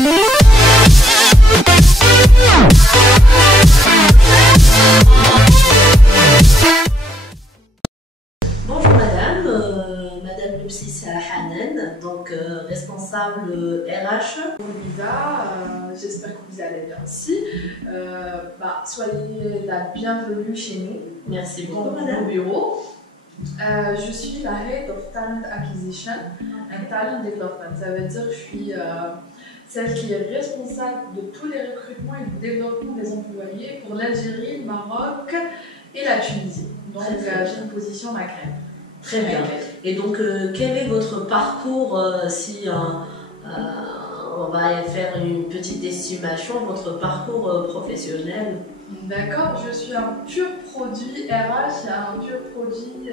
Bonjour madame, madame Lupsis Hanan, donc responsable RH. Bonjour Lisa, j'espère que vous allez bien aussi. Soyez la bienvenue chez nous. Merci Dans beaucoup mon madame. bureau. Je suis la Head of Talent Acquisition and Talent Development. Ça veut dire que je suis celle qui est responsable de tous les recrutements et du développement des employés pour l'Algérie, le Maroc et la Tunisie. Donc j'ai une position Maghreb. Très bien. Et donc quel est votre parcours si on va faire une petite estimation, votre parcours professionnel? D'accord, je suis un pur produit RH, un pur produit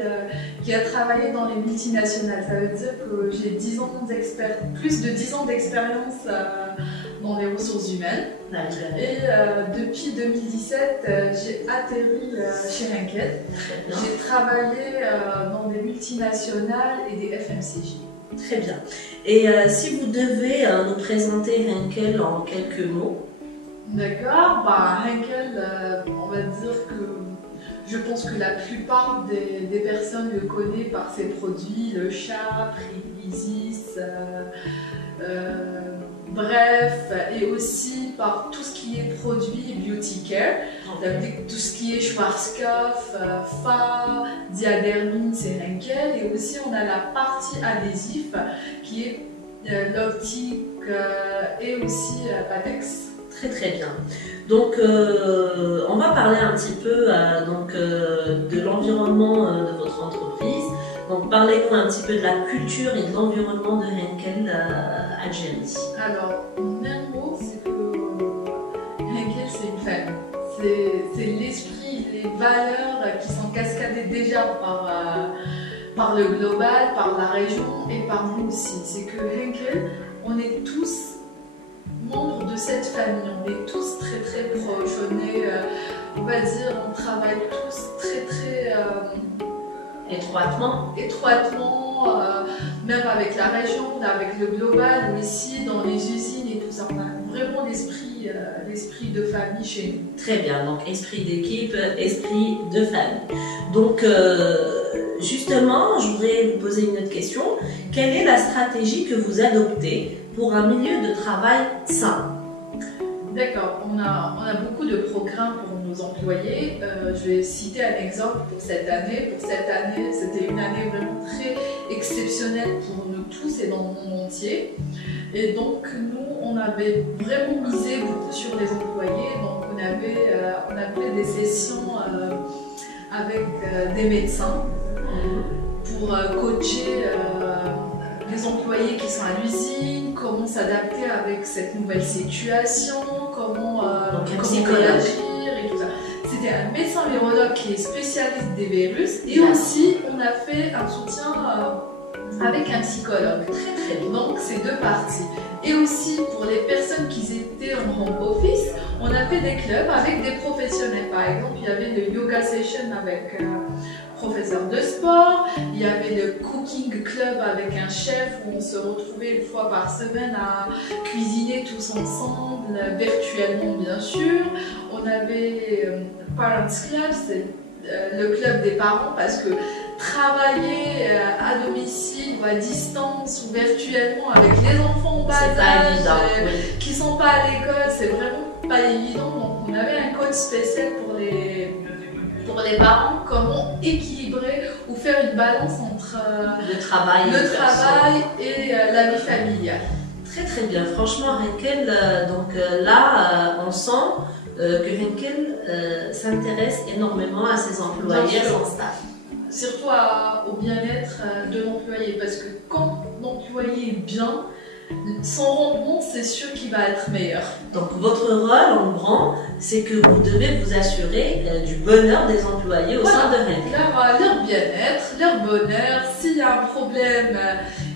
qui a travaillé dans les multinationales. Ça veut dire que j'ai plus de 10 ans d'expérience dans les ressources humaines. Et depuis 2017, j'ai atterri chez Henkel. J'ai travaillé dans des multinationales et des FMCG. Très bien. Et si vous devez nous présenter Henkel en quelques mots? D'accord, Henkel, on va dire que je pense que la plupart des personnes le connaissent par ses produits, le chat, Isis, bref, et aussi par tout ce qui est produit beauty care, tout ce qui est Schwarzkopf, Fa, Diadermine, c'est Henkel, et aussi on a la partie adhésif qui est l'optique et aussi Patex. Très très bien. Donc on va parler un petit peu de l'environnement de votre entreprise. Donc parlez-nous un petit peu de la culture et de l'environnement de Henkel Algérie. Alors, en un mot, c'est que Henkel c'est une famille. C'est l'esprit, les valeurs qui sont cascadées déjà par le global, par la région et par nous aussi. C'est que Henkel, on est tous membres de cette famille, on est tous très très proches, on va dire, on travaille tous très très étroitement, même avec la région, avec le global, mais ici dans les usines et tout ça, on a vraiment l'esprit de famille chez nous. Très bien, donc esprit d'équipe, esprit de famille. Donc justement, je voudrais vous poser une autre question. Quelle est la stratégie que vous adoptez pour un milieu de travail sain? D'accord, on a beaucoup de programmes pour nos employés. Je vais citer un exemple pour cette année. Pour cette année, c'était une année vraiment très exceptionnelle pour nous tous et dans le monde entier. Et donc, nous, on avait vraiment misé beaucoup sur les employés. Donc, on avait des sessions avec des médecins pour coacher les employés qui sont à l'usine, comment s'adapter avec cette nouvelle situation, comment agir et tout ça. C'était un médecin virologue qui est spécialiste des virus et aussi on a fait un soutien avec un psychologue. Très très bien. Donc c'est deux parties. Et aussi pour les personnes qui étaient en home office, on a fait des clubs avec des professionnels. Par exemple, il y avait le yoga session avec professeur de sport, il y avait le cooking club avec un chef où on se retrouvait une fois par semaine à cuisiner tous ensemble, virtuellement bien sûr. On avait Parents Club, c'est le club des parents parce que travailler à domicile ou à distance ou virtuellement avec les enfants en bas âge qui sont pas à l'école, c'est vraiment pas évident. Donc on avait un coach spécial pour les parents, comment équilibrer ou faire une balance entre le travail et la vie familiale. Très très bien, franchement Henkel, on sent que Henkel s'intéresse énormément à ses employés, à son staff. Surtout au bien-être de l'employé, parce que quand l'employé est bien, son rendement, c'est sûr qu'il va être meilleur. Donc votre rôle en grand, c'est que vous devez vous assurer du bonheur des employés au sein de Henkel. Leur bien-être, leur bonheur. S'il y a un problème,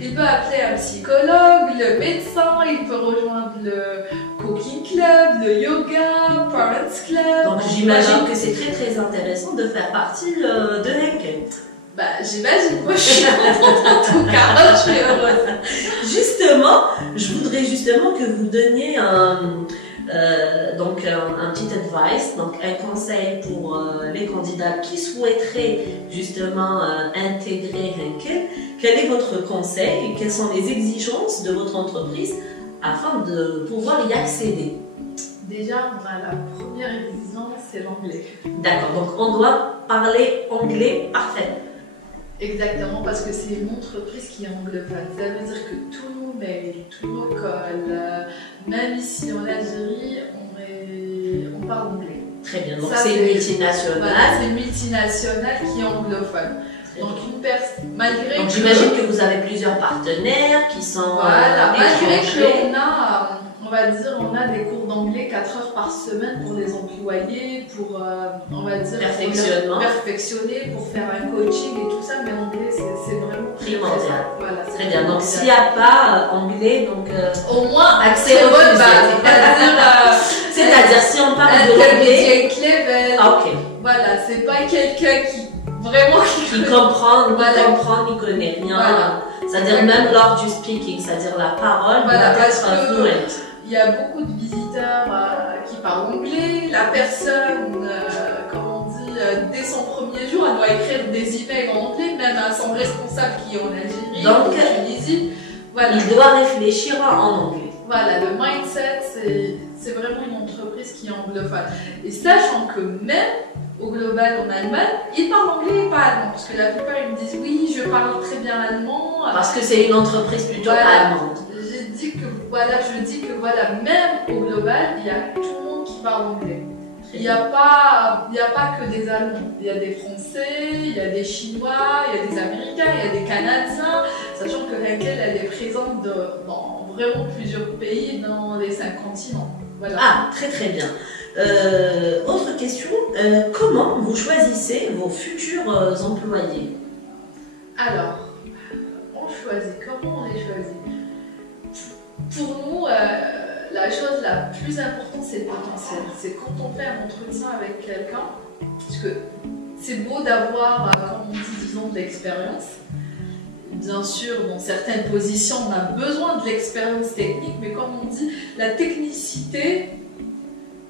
il peut appeler un psychologue, le médecin, il peut rejoindre le cooking club, le yoga, parents club. Donc j'imagine que c'est très très intéressant de faire partie de Henkel. J'imagine, moi je suis contente en tout cas, je suis heureuse. justement, je voudrais justement que vous donniez donc un petit advice, donc un conseil pour les candidats qui souhaiteraient justement intégrer Henkel. Quel est votre conseil et quelles sont les exigences de votre entreprise afin de pouvoir y accéder? Déjà, on a la première exigence, c'est l'anglais. D'accord, donc on doit parler anglais parfait. Exactement, parce que c'est une entreprise qui est anglophone. Ça veut dire que tous nos mails, tous nos calls, même ici en Algérie, on parle anglais. Très bien, donc c'est une multinationale. Voilà, c'est une multinationale qui est anglophone. Donc une personne, malgré donc j'imagine que vous avez plusieurs partenaires qui sont voilà, malgré étrangers. qu'on a, on va dire, on a des cours d'anglais 4 heures par semaine pour les employés, pour, on va dire, perfectionner, pour faire un coaching et tout ça, mais l'anglais c'est vraiment primordial. Voilà, très bien, donc s'il n'y a pas anglais, donc au moins accès refusé. C'est-à-dire si on parle de l'anglais, ok. Voilà, c'est pas quelqu'un qui vraiment qui comprend, ni connaît rien. Voilà. C'est-à-dire même lors du speaking, c'est-à-dire la parole, voilà, doit être fluente. Il y a beaucoup de visiteurs qui parlent anglais. La personne, comme on dit, dès son premier jour, elle doit écrire des emails en anglais, même à son responsable qui est en Algérie, donc, en Tunisie. Voilà. Il doit réfléchir en anglais. Voilà, le mindset, c'est vraiment une entreprise qui est anglophone. Et sachant que même au global en Allemagne, ils parlent anglais et pas allemand. Parce que la plupart, ils me disent oui, je parle très bien allemand. Parce que c'est une entreprise plutôt allemande. Je dis que même au global, il y a tout le monde qui parle anglais. Il n'y a pas que des Allemands. Il y a des Français, il y a des Chinois, il y a des Américains, il y a des Canadiens. Sachant que Henkel, elle est présente dans vraiment plusieurs pays dans les 5 continents. Voilà. Ah, très très bien. Autre question, comment vous choisissez vos futurs employés? Alors, comment on les choisit? Pour nous, la chose la plus importante, c'est le potentiel. C'est quand on fait un entretien avec quelqu'un, parce que c'est beau d'avoir, comme on dit, 10 ans d'expérience. Bien sûr, dans certaines positions, on a besoin de l'expérience technique, mais comme on dit, la technicité,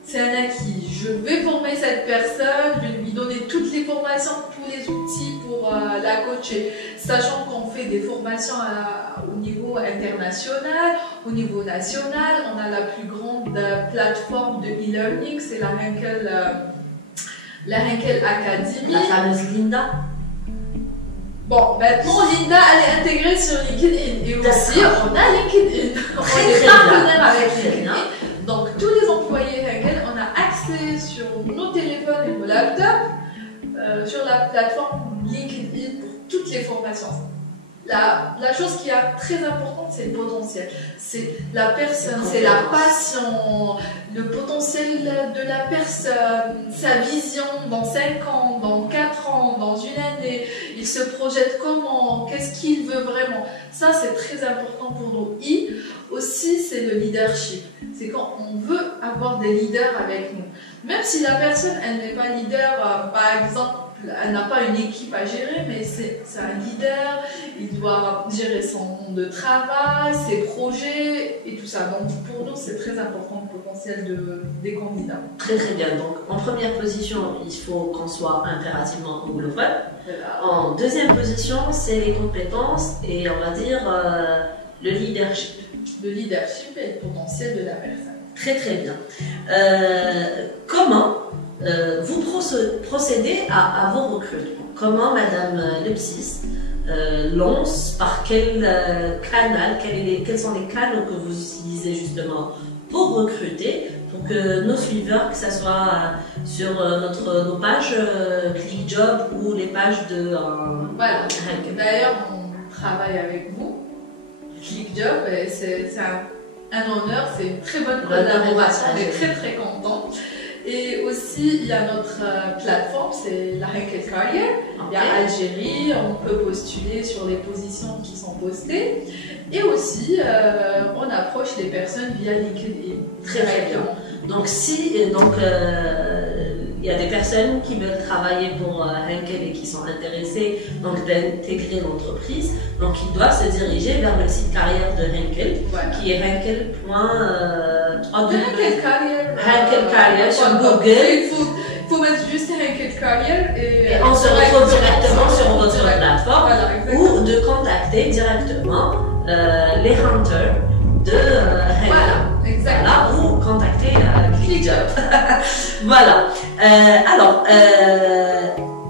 c'est un acquis. Je vais former cette personne, je vais lui donner toutes les formations, tous les outils pour la coacher. Sachant qu'on fait des formations au niveau international, au niveau national, on a la plus grande plateforme de e-learning, c'est la Henkel Academy. La fameuse Linda. Bon, maintenant Linda, elle est intégrée sur LinkedIn. Et aussi, on a LinkedIn. On est partenaire avec LinkedIn. Donc, tous les employés Henkel, on a accès sur nos téléphones et nos laptops sur la plateforme LinkedIn pour toutes les formations. La chose qui est très importante, c'est le potentiel. C'est la personne, c'est la passion, le potentiel de la personne, sa vision dans 5 ans, dans 4 ans, dans une année. Il se projette comment, qu'est-ce qu'il veut vraiment. Ça, c'est très important pour nous. Et aussi, c'est le leadership. C'est quand on veut avoir des leaders avec nous. Même si la personne, elle n'est pas leader, par exemple, elle n'a pas une équipe à gérer, mais c'est un leader, il doit gérer son monde de travail, ses projets et tout ça. Donc pour nous, c'est très important le potentiel des candidats. Très très bien. Donc en première position, il faut qu'on soit impérativement anglophone. Voilà. En deuxième position, c'est les compétences et on va dire le leadership. Le leadership et le potentiel de la personne. Très très bien. Comment vous procédez à vos recrutements? Comment Madame Lepsis lance, par quel canal, quels sont les canaux que vous utilisez justement pour recruter, pour que nos suiveurs, que ce soit sur nos pages ClickJob ou les pages de voilà. D'ailleurs, on travaille avec vous. ClickJob, c'est un honneur, c'est une très bonne collaboration, on est très très contents. Et aussi, il y a notre plateforme, c'est la Henkel Career. Okay. Il y a Algérie, on peut postuler sur les positions qui sont postées. Et aussi, on approche les personnes via LinkedIn. Très très bien. Donc, il y a des personnes qui veulent travailler pour Henkel et qui sont intéressées donc d'intégrer l'entreprise. Donc ils doivent se diriger vers le site carrière de Henkel, qui est Henkel Carrière sur Google. Il faut mettre juste Henkel Carrière et on se retrouve directement sur votre plateforme ou de contacter directement les hunters de Henkel. Voilà, exactement. Voilà, ou contacter ClickJob. Voilà.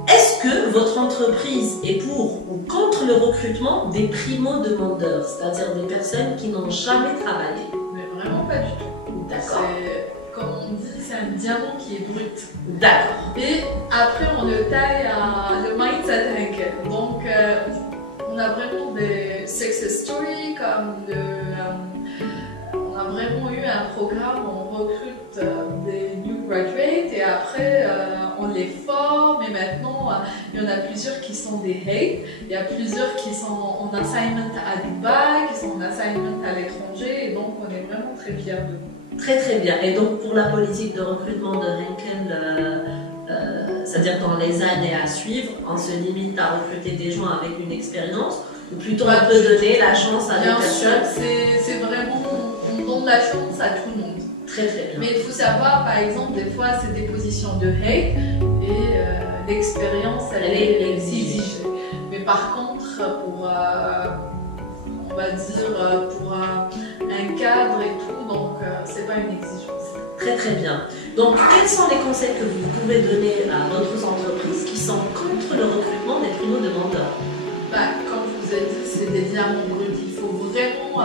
Est-ce que votre entreprise est pour ou contre le recrutement des primo-demandeurs, c'est-à-dire des personnes qui n'ont jamais travaillé? Mais vraiment pas du tout. D'accord. Comme on dit, c'est un diamant qui est brut. D'accord. Et après, on le taille à le mindset Henkel. Donc, on a vraiment des success stories comme on a vraiment eu un programme où on recrute des new graduates et après on les forme et maintenant il y en a plusieurs qui sont des hate, il y a plusieurs qui sont en assignment à Dubaï, qui sont en assignment à l'étranger et donc on est vraiment très fiers de nous. Très très bien. Et donc pour la politique de recrutement de Henkel, c'est-à-dire dans les années à suivre, on se limite à recruter des gens avec une expérience ou plutôt on peut donner la chance à des personnes? C'est vraiment, on donne la chance à tout le monde. Très très bien. Mais il faut savoir, par exemple, des fois c'est des positions de hate et l'expérience elle est exigée. Mais par contre, pour on va dire pour un cadre et tout, donc c'est pas une exigence. Très très bien. Donc quels sont les conseils que vous pouvez donner à d'autres entreprises qui sont contre le recrutement des primo-demandeurs? Comme je vous ai dit, c'est des diamants bruts. Il faut vraiment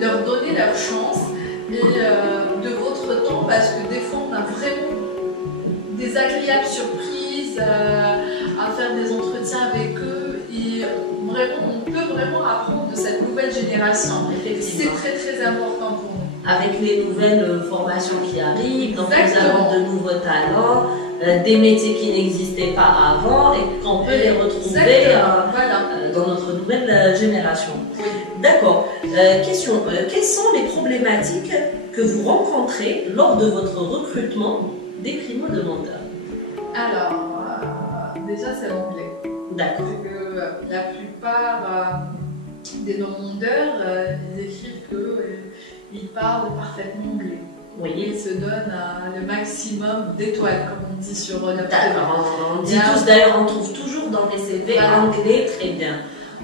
leur donner leur chance et de votre temps parce que des fois on a vraiment des agréables surprises à faire des entretiens avec eux et vraiment on peut vraiment apprendre de cette nouvelle génération. C'est très très important pour nous. Avec les nouvelles formations qui arrivent, donc nous avons de nouveaux talents, des métiers qui n'existaient pas avant et qu'on peut les retrouver dans notre nouvelle génération. Oui. D'accord. Question, quelles sont les problématiques que vous rencontrez lors de votre recrutement des primo-demandeurs? Alors, déjà c'est l'anglais. D'accord. Parce que la plupart des demandeurs, ils écrivent qu'ils parlent parfaitement anglais. Oui. Ils se donnent le maximum d'étoiles, comme on dit sur notre D'accord. On dit tous, d'ailleurs, on trouve toujours dans les CV anglais très bien.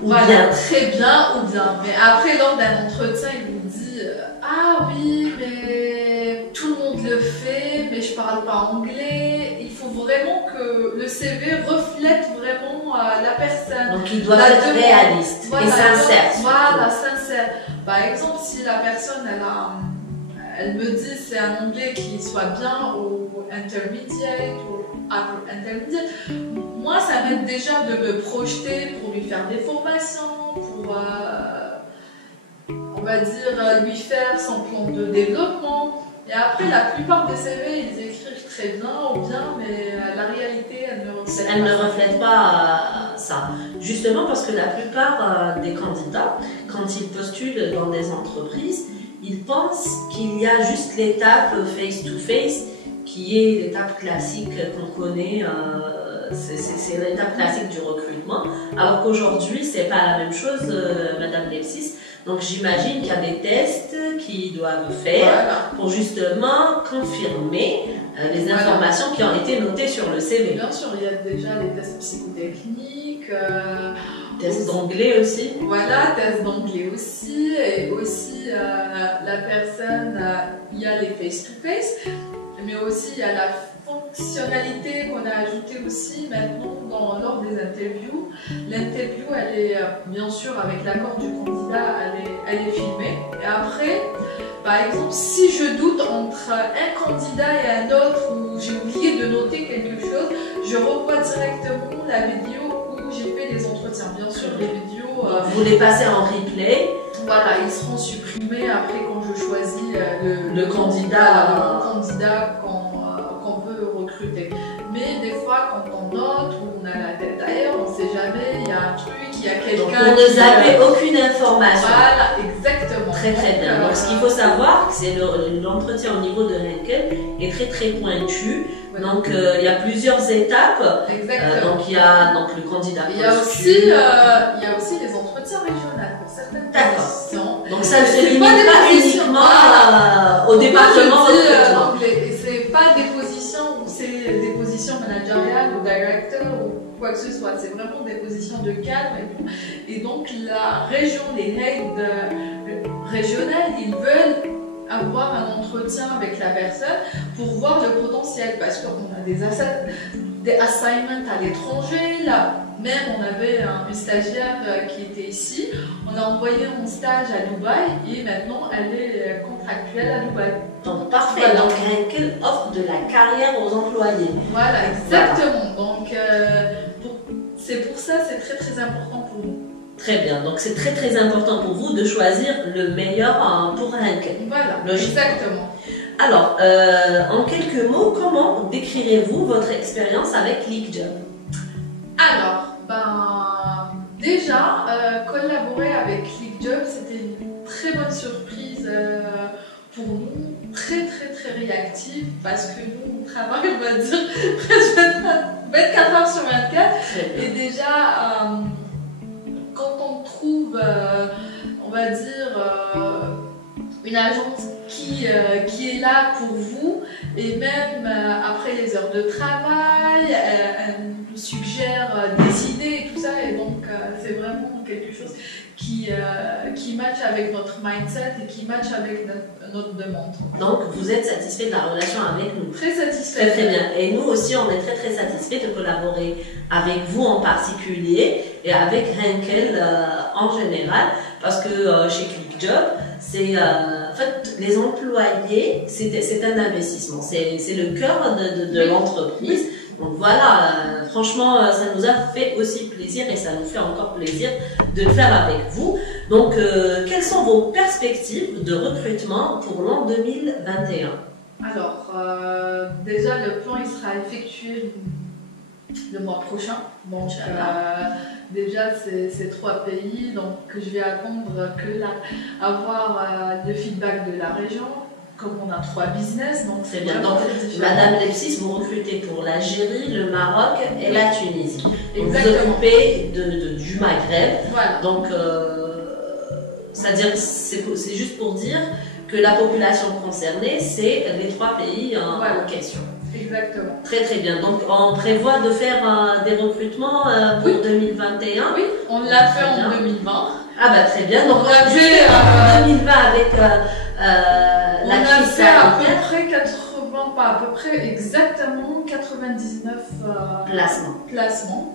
Ou bien. Très bien ou bien. Mais après, lors d'un entretien, il vous dit ah oui, mais tout le monde le fait, mais je parle pas anglais. Il faut vraiment que le CV reflète vraiment la personne. Donc il doit être réaliste et sincère. Voilà, sincère. Par exemple, si la personne elle me dit c'est un anglais qui soit bien au intermediate ou upper intermediate, moi ça m'aide déjà de me projeter pour lui faire des formations, pour on va dire lui faire son plan de développement. Et après la plupart des CV ils écrivent très bien ou bien, mais la réalité elle ne reflète pas ça. Justement parce que la plupart des candidats, quand ils postulent dans des entreprises, ils pensent qu'il y a juste l'étape face-to-face qui est l'étape classique qu'on connaît, c'est l'étape classique du recrutement, alors qu'aujourd'hui c'est pas la même chose, Madame Lepsis. Donc j'imagine qu'il y a des tests qu'ils doivent faire pour justement confirmer les informations qui ont été notées sur le CV. Bien sûr, il y a déjà les tests psychotechniques, tests d'anglais aussi. Voilà, tests d'anglais aussi, et aussi la personne, il y a les face-to-face, mais aussi il y a la fonctionnalité qu'on a ajoutée aussi maintenant lors des interviews. L'interview, elle est bien sûr avec l'accord du candidat, elle est filmée. Et après, par exemple, si je doute entre un candidat et un autre ou j'ai oublié de noter quelque chose, je revois directement la vidéo où j'ai fait les entretiens. Bien sûr, les vidéos... vous les passez en replay. Voilà, ils seront supprimés après quand je choisis le candidat, qu'on peut recruter. Mais des fois, quand on note ou on a la tête ailleurs, on ne sait jamais, il y a un truc, il y a quelqu'un. Donc vous ne savez aucune information. Voilà, exactement. Très très bien. Donc ce qu'il faut savoir, c'est l'entretien au niveau de Henkel est très très pointu. Ouais. Donc il y a plusieurs étapes. Exactement. Donc il y a donc le candidat Il y a aussi les entretiens régionaux pour certaines positions. Donc ça ne se limite pas uniquement au département recrutement. C'est pas des positions où c'est des positions managériales ou directeur ou quoi que ce soit. C'est vraiment des positions de cadre et tout. Et donc la région, les heads régionales, ils veulent avoir un entretien avec la personne pour voir le potentiel, parce qu'on a des assignments à l'étranger. Là même on avait une stagiaire qui était ici, on l'a envoyée en stage à Dubaï et maintenant elle est contractuelle à Dubaï. Donc parfait, Voilà. donc quelle offre de la carrière aux employés. Voilà, exactement. Voilà. Donc c'est pour ça, c'est très très important pour nous. Très bien, donc c'est très très important pour vous de choisir le meilleur pour Henkel. Voilà, logique. exactement. Alors, en quelques mots, comment décrirez-vous votre expérience avec LeakJob? Alors, déjà, collaborer avec LeakJob, c'était une très bonne surprise pour nous, très très très réactive, parce que nous, on travaille, on va dire, presque 24 heures sur 24. Et déjà, quand on trouve, on va dire, une agence qui est là pour vous, et même après les heures de travail, elle nous suggère des idées et tout ça, et donc c'est vraiment quelque chose qui match avec notre mindset et qui match avec notre demande. Donc vous êtes satisfait de la relation avec nous? Très satisfait. Très très bien. Et nous aussi on est très très satisfait de collaborer avec vous en particulier et avec Henkel en général, parce que chez LeakJob, c'est en fait les employés, c'est un investissement, c'est le cœur de l'entreprise. Donc voilà, franchement, ça nous a fait aussi plaisir et ça nous fait encore plaisir de le faire avec vous. Donc, quelles sont vos perspectives de recrutement pour l'an 2021? Alors, déjà, le plan il sera effectué le mois prochain. Donc, déjà, c'est 3 pays. Donc, je vais attendre avoir le feedback de la région. Comme on a 3 business, donc c'est bien. Donc, Madame Lepsis, vous recrutez pour l'Algérie, le Maroc et la Tunisie. Donc, vous occupez du Maghreb. Voilà. Donc, c'est-à-dire, c'est juste pour dire que la population concernée, c'est les 3 pays en question. Exactement. Très très bien. Donc, on prévoit de faire des recrutements pour 2021. Oui, on l'a fait en 2020. Ah bah très bien. Donc, on a fait en 2020 avec la crise sanitaire. À peu près 80, pas à peu près, exactement 99 placements.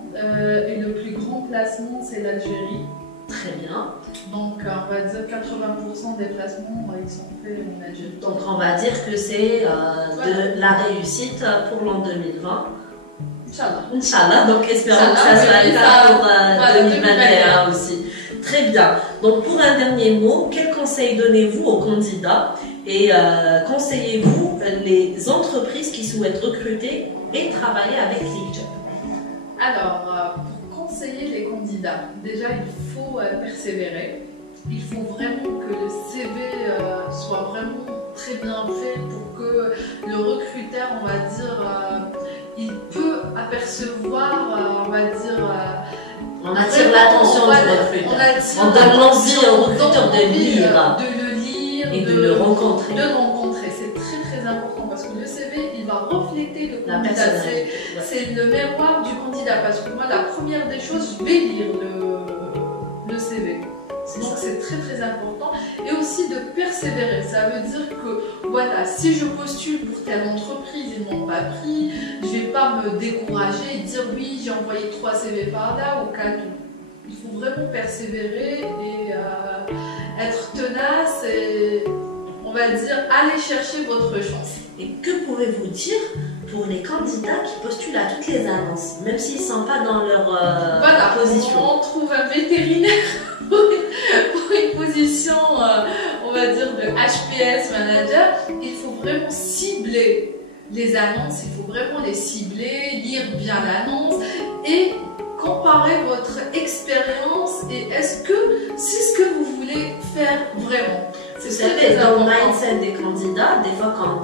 Et le plus grand placement, c'est l'Algérie. Très bien. Donc, on va dire 80% des placements, ils sont faits en Algérie. Donc, on va dire que c'est de la réussite pour l'an 2020. Inch'Allah. Inch'Allah. Donc, espérons que ça soit le cas pour 2021 aussi. Très bien. Donc, pour un dernier mot, quel conseil donnez-vous aux candidats et conseillez-vous les entreprises qui souhaitent recruter et travailler avec LeakJob? Alors, pour conseiller les candidats, déjà, il faut persévérer. Il faut vraiment que le CV soit vraiment très bien fait pour que le recruteur, on va dire, il peut apercevoir, on va dire... on attire l'attention du recruteur. On donne l'envie au recruteur de le lire et de le rencontrer. C'est très très important parce que le CV, il va refléter le candidat. C'est le miroir du candidat, parce que moi, la première des choses, je vais lire le CV. Donc c'est très très important. Et aussi de persévérer. Ça veut dire que voilà, si je postule pour telle entreprise, ils ne m'ont pas pris, je ne vais pas me décourager et dire oui, j'ai envoyé 3 CV par là ou 4. Il faut vraiment persévérer et être tenace et, on va dire, aller chercher votre chance. Et que pouvez-vous dire pour les candidats qui postulent à toutes les annonces, même s'ils ne sont pas dans leur position? On trouve un vétérinaire pour une position, on va dire, de HPS manager. Il faut vraiment cibler les annonces, il faut vraiment les cibler, lire bien l'annonce et comparer votre expérience et est-ce que c'est ce que vous voulez faire vraiment. Vous savez, dans le mindset des candidats, des fois quand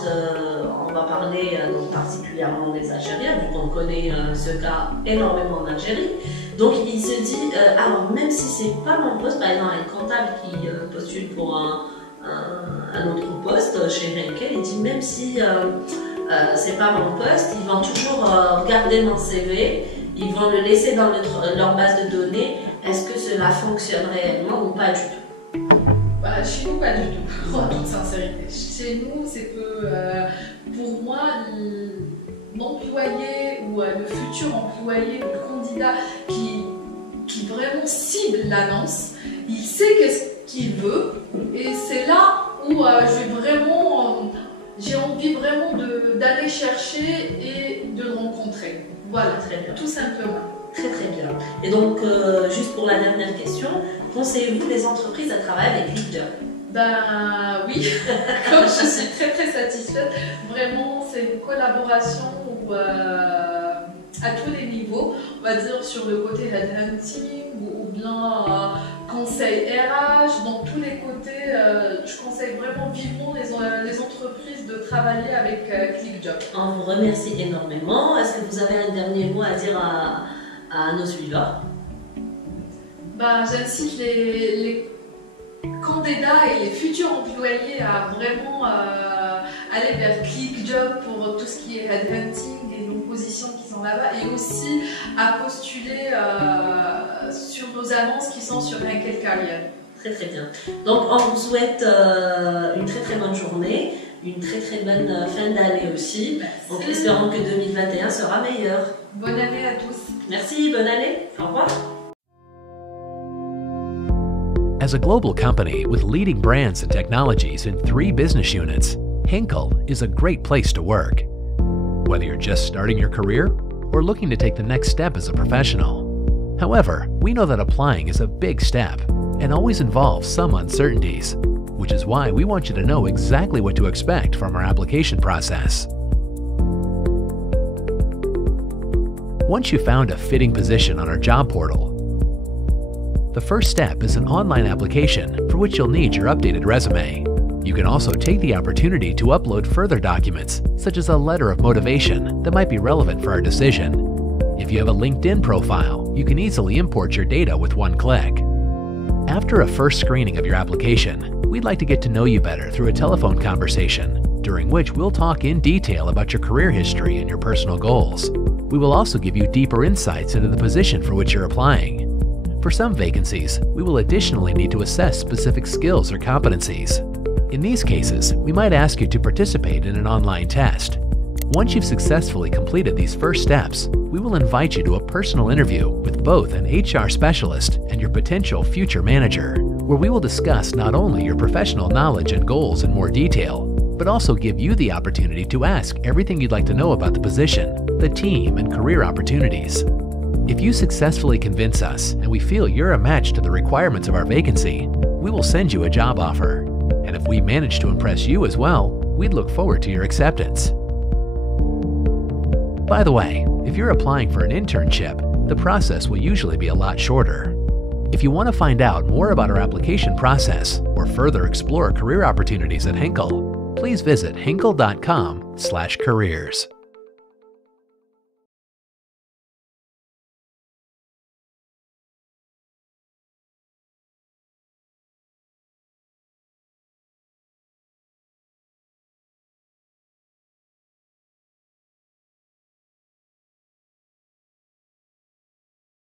on va parler donc particulièrement des Algériens, vu qu'on connaît ce cas énormément en Algérie. Donc il se dit, alors même si c'est pas mon poste, par exemple un comptable qui postule pour un autre poste chez Henkel, il dit même si c'est pas mon poste, ils vont toujours regarder mon CV, ils vont le laisser dans leur base de données. Est-ce que cela fonctionne réellement ou pas du tout? Bah, chez nous, pas du tout, en toute sincérité. Chez nous, c'est que pour moi, l'employé ou le futur employé ou le candidat qui vraiment cible l'annonce, il sait qu'est-ce qu'il veut et c'est là où j'ai envie vraiment d'aller chercher et de le rencontrer. Voilà, très bien. Tout simplement. Très très bien. Et donc, juste pour la dernière question, conseillez-vous les entreprises à travailler avec ClickJob? Ben oui, comme je suis très très satisfaite, vraiment c'est une collaboration où, à tous les niveaux, on va dire sur le côté headhunting ou bien conseil RH, dans tous les côtés, je conseille vraiment vivement les entreprises de travailler avec ClickJob. On vous remercie énormément. Est-ce que vous avez un dernier mot à dire à nos suivants? Ben, j'incite les candidats et les futurs employés à vraiment aller vers ClickJob pour tout ce qui est headhunting et nos positions qui sont là-bas et aussi à postuler sur nos annonces qui sont sur Henkel Career. Très très bien. Donc on vous souhaite une très très bonne journée, une très très bonne fin d'année aussi. Merci. Donc espérons que 2021 sera meilleur. Bonne année à tous. Merci, bonne année. Au revoir. As a global company with leading brands and technologies in 3 business units, Henkel is a great place to work. Whether you're just starting your career or looking to take the next step as a professional. However, we know that applying is a big step and always involves some uncertainties, which is why we want you to know exactly what to expect from our application process. Once you've found a fitting position on our job portal, the first step is an online application for which you'll need your updated resume. You can also take the opportunity to upload further documents, such as a letter of motivation that might be relevant for our decision. If you have a LinkedIn profile, you can easily import your data with one click. After a first screening of your application, we'd like to get to know you better through a telephone conversation, during which we'll talk in detail about your career history and your personal goals. We will also give you deeper insights into the position for which you're applying. For some vacancies, we will additionally need to assess specific skills or competencies. In these cases, we might ask you to participate in an online test. Once you've successfully completed these first steps, we will invite you to a personal interview with both an HR specialist and your potential future manager, where we will discuss not only your professional knowledge and goals in more detail, but also give you the opportunity to ask everything you'd like to know about the position, the team, and career opportunities. If you successfully convince us and we feel you're a match to the requirements of our vacancy, we will send you a job offer. And if we manage to impress you as well, we'd look forward to your acceptance. By the way, if you're applying for an internship, the process will usually be a lot shorter. If you want to find out more about our application process or further explore career opportunities at Henkel, please visit henkel.com/careers.